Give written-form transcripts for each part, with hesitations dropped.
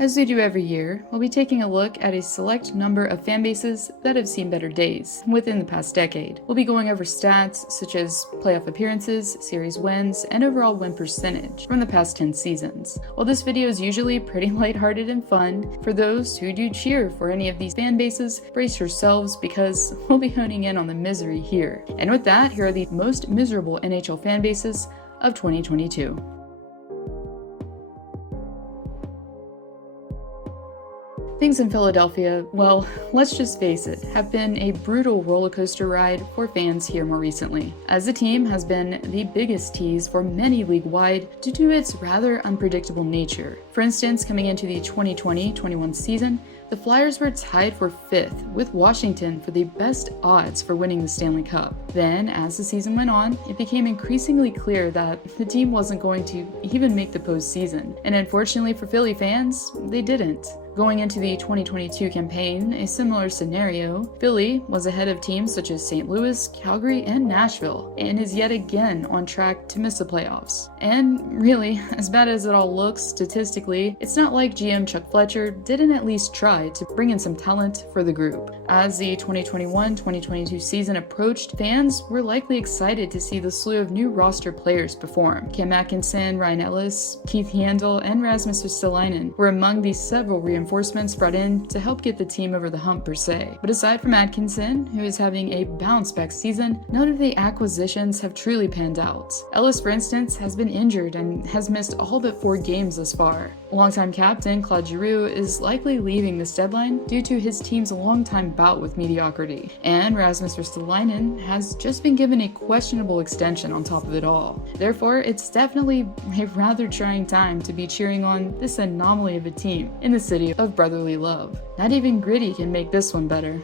As we do every year, we'll be taking a look at a select number of fan bases that have seen better days within the past decade. We'll be going over stats such as playoff appearances, series wins, and overall win percentage from the past 10 seasons. While this video is usually pretty lighthearted and fun, for those who do cheer for any of these fan bases, brace yourselves because we'll be honing in on the misery here. And with that, here are the most miserable NHL fan bases of 2022. Things in Philadelphia, well, let's just face it, have been a brutal roller coaster ride for fans here more recently, as the team has been the biggest tease for many league-wide due to its rather unpredictable nature. For instance, coming into the 2020-21 season, the Flyers were tied for 5th with Washington for the best odds for winning the Stanley Cup. Then, as the season went on, it became increasingly clear that the team wasn't going to even make the postseason, and unfortunately for Philly fans, they didn't. Going into the 2022 campaign, a similar scenario, Philly was ahead of teams such as St. Louis, Calgary, and Nashville, and is yet again on track to miss the playoffs. And really, as bad as it all looks statistically, it's not like GM Chuck Fletcher didn't at least try to bring in some talent for the group. As the 2021-2022 season approached, fans were likely excited to see the slew of new roster players perform. Cam Atkinson, Ryan Ellis, Keith Yandel, and Rasmus Ristolainen were among the several reinforcements brought in to help get the team over the hump per se. But aside from Atkinson, who is having a bounce-back season, none of the acquisitions have truly panned out. Ellis, for instance, has been injured and has missed all but 4 games thus far. Longtime captain Claude Giroux is likely leaving this deadline due to his team's longtime bout with mediocrity. And Rasmus Ristolainen has just been given a questionable extension on top of it all. Therefore, it's definitely a rather trying time to be cheering on this anomaly of a team in the city of brotherly love. Not even Gritty can make this one better.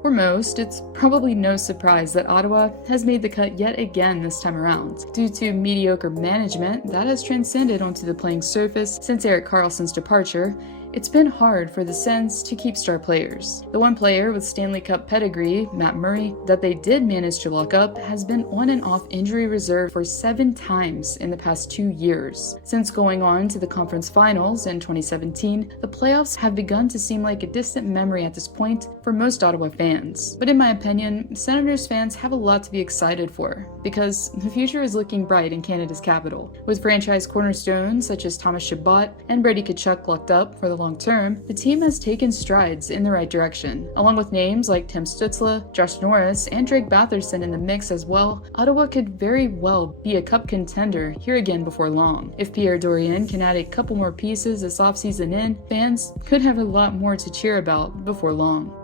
For most, it's probably no surprise that Ottawa has made the cut yet again this time around. Due to mediocre management that has transcended onto the playing surface since Erik Karlsson's departure, it's been hard for the Sens to keep star players. The one player with Stanley Cup pedigree, Matt Murray, that they did manage to lock up has been on and off injury reserve for 7 times in the past 2 years. Since going on to the conference finals in 2017, the playoffs have begun to seem like a distant memory at this point for most Ottawa fans. But in my opinion, Senators fans have a lot to be excited for, because the future is looking bright in Canada's capital. With franchise cornerstones such as Thomas Chabot and Brady Tkachuk locked up for the long term, the team has taken strides in the right direction. Along with names like Tim Stützle, Josh Norris, and Drake Batherson in the mix as well, Ottawa could very well be a cup contender here again before long. If Pierre Dorion can add a couple more pieces this offseason in, fans could have a lot more to cheer about before long.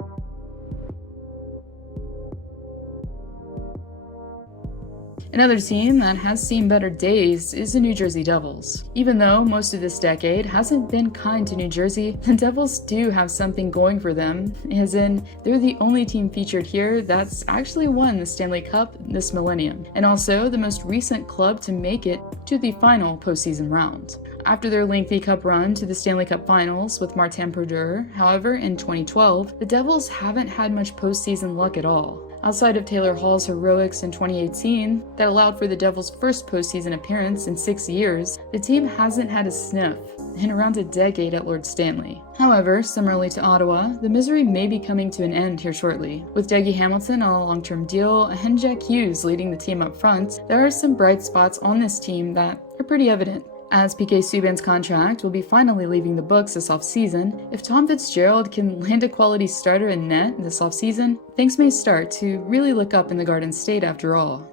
Another team that has seen better days is the New Jersey Devils. Even though most of this decade hasn't been kind to New Jersey, the Devils do have something going for them, as in they're the only team featured here that's actually won the Stanley Cup this millennium, and also the most recent club to make it to the final postseason round. After their lengthy cup run to the Stanley Cup Finals with Martin Berger, however, in 2012, the Devils haven't had much postseason luck at all. Outside of Taylor Hall's heroics in 2018 that allowed for the Devils' first postseason appearance in 6 years, the team hasn't had a sniff in around a decade at Lord Stanley. However, similarly to Ottawa, the misery may be coming to an end here shortly. With Dougie Hamilton on a long-term deal and Jack Hughes leading the team up front, there are some bright spots on this team that are pretty evident. As PK Subban's contract will be finally leaving the books this offseason, if Tom Fitzgerald can land a quality starter in net this offseason, things may start to really look up in the Garden State after all.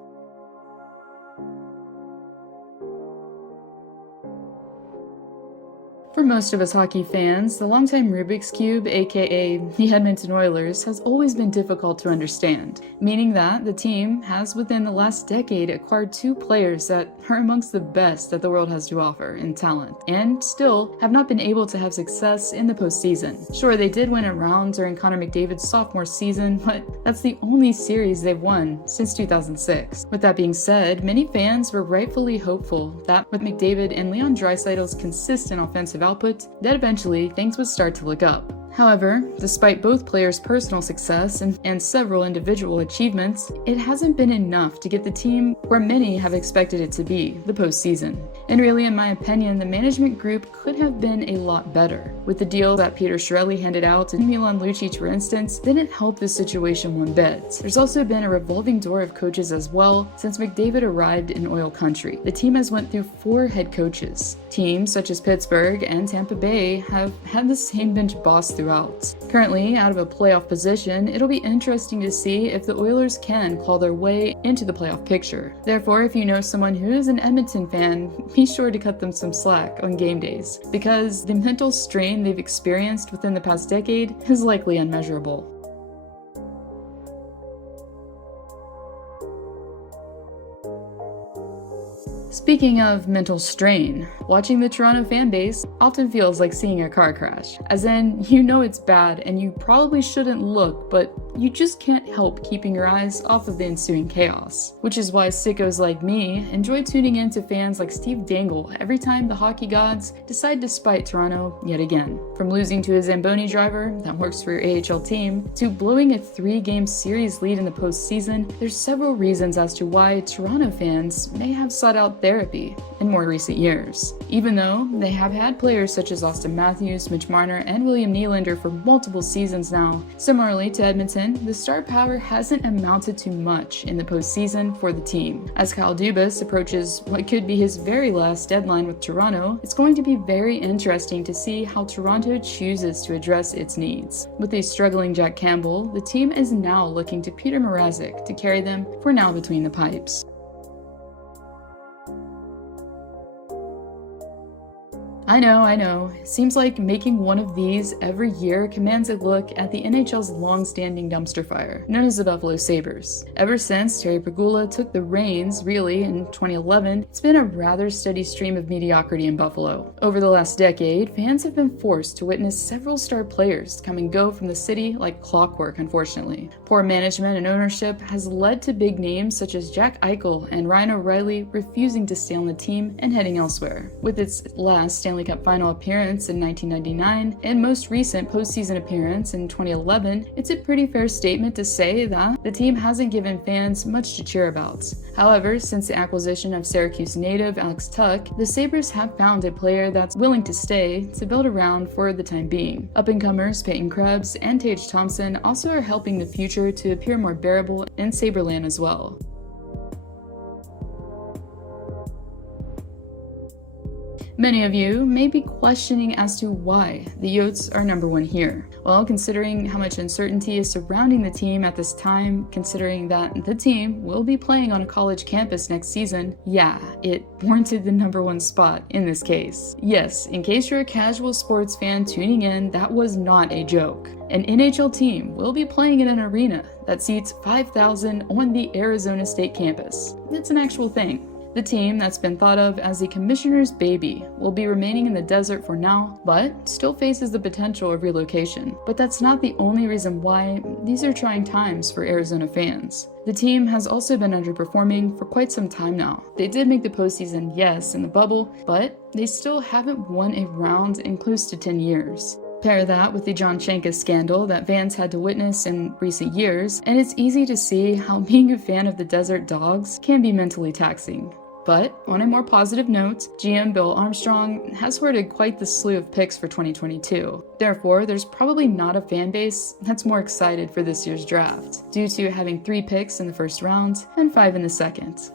For most of us hockey fans, the longtime Rubik's Cube, aka the Edmonton Oilers, has always been difficult to understand, meaning that the team has within the last decade acquired 2 players that are amongst the best that the world has to offer in talent, and still have not been able to have success in the postseason. Sure, they did win a round during Connor McDavid's sophomore season, but that's the only series they've won since 2006. With that being said, many fans were rightfully hopeful that with McDavid and Leon Draisaitl's consistent offensive output, that eventually things would start to look up. However, despite both players' personal success and several individual achievements, it hasn't been enough to get the team where many have expected it to be, the postseason. And really, in my opinion, the management group could have been a lot better. With the deal that Peter Chiarelli handed out to Milan Lucic, for instance, didn't help this situation one bit. There's also been a revolving door of coaches as well since McDavid arrived in oil country. The team has went through 4 head coaches. Teams such as Pittsburgh and Tampa Bay have had the same bench boss throughout. Currently, out of a playoff position, it'll be interesting to see if the Oilers can claw their way into the playoff picture. Therefore, if you know someone who is an Edmonton fan, be sure to cut them some slack on game days, because the mental strain they've experienced within the past decade is likely unmeasurable. Speaking of mental strain, watching the Toronto fan base often feels like seeing a car crash. As in, you know it's bad and you probably shouldn't look, but you just can't help keeping your eyes off of the ensuing chaos. Which is why sickos like me enjoy tuning in to fans like Steve Dangle every time the hockey gods decide to spite Toronto yet again. From losing to a Zamboni driver that works for your AHL team, to blowing a 3-game series lead in the postseason, there's several reasons as to why Toronto fans may have sought out therapy in more recent years. Even though they have had players such as Austin Matthews, Mitch Marner, and William Nylander for multiple seasons now, similarly to Edmonton, the star power hasn't amounted to much in the postseason for the team. As Kyle Dubas approaches what could be his very last deadline with Toronto, it's going to be very interesting to see how Toronto chooses to address its needs. With a struggling Jack Campbell, the team is now looking to Peter Mrazek to carry them for now between the pipes. I know. It seems like making one of these every year commands a look at the NHL's long-standing dumpster fire, known as the Buffalo Sabres. Ever since Terry Pegula took the reins, really, in 2011, it's been a rather steady stream of mediocrity in Buffalo. Over the last decade, fans have been forced to witness several star players come and go from the city like clockwork, unfortunately. Poor management and ownership has led to big names such as Jack Eichel and Ryan O'Reilly refusing to stay on the team and heading elsewhere. With its last Stanley Cup final appearance in 1999 and most recent postseason appearance in 2011, it's a pretty fair statement to say that the team hasn't given fans much to cheer about. However, since the acquisition of Syracuse native Alex Tuck, the Sabres have found a player that's willing to stay to build around for the time being. Up-and-comers Peyton Krebs and Tage Thompson also are helping the future to appear more bearable in Saberland as well. Many of you may be questioning as to why the Yotes are number 1 here. Well, considering how much uncertainty is surrounding the team at this time, considering that the team will be playing on a college campus next season, yeah, it warranted the number 1 spot in this case. Yes, in case you're a casual sports fan tuning in, that was not a joke. An NHL team will be playing in an arena that seats 5,000 on the Arizona State campus. It's an actual thing. The team that's been thought of as the commissioner's baby will be remaining in the desert for now, but still faces the potential of relocation. But that's not the only reason why these are trying times for Arizona fans. The team has also been underperforming for quite some time now. They did make the postseason, yes, in the bubble, but they still haven't won a round in close to 10 years. Pair that with the John Shankus scandal that fans had to witness in recent years, and it's easy to see how being a fan of the Desert Dogs can be mentally taxing. But on a more positive note, GM Bill Armstrong has hoarded quite the slew of picks for 2022. Therefore, there's probably not a fan base that's more excited for this year's draft, due to having 3 picks in the first round and 5 in the second.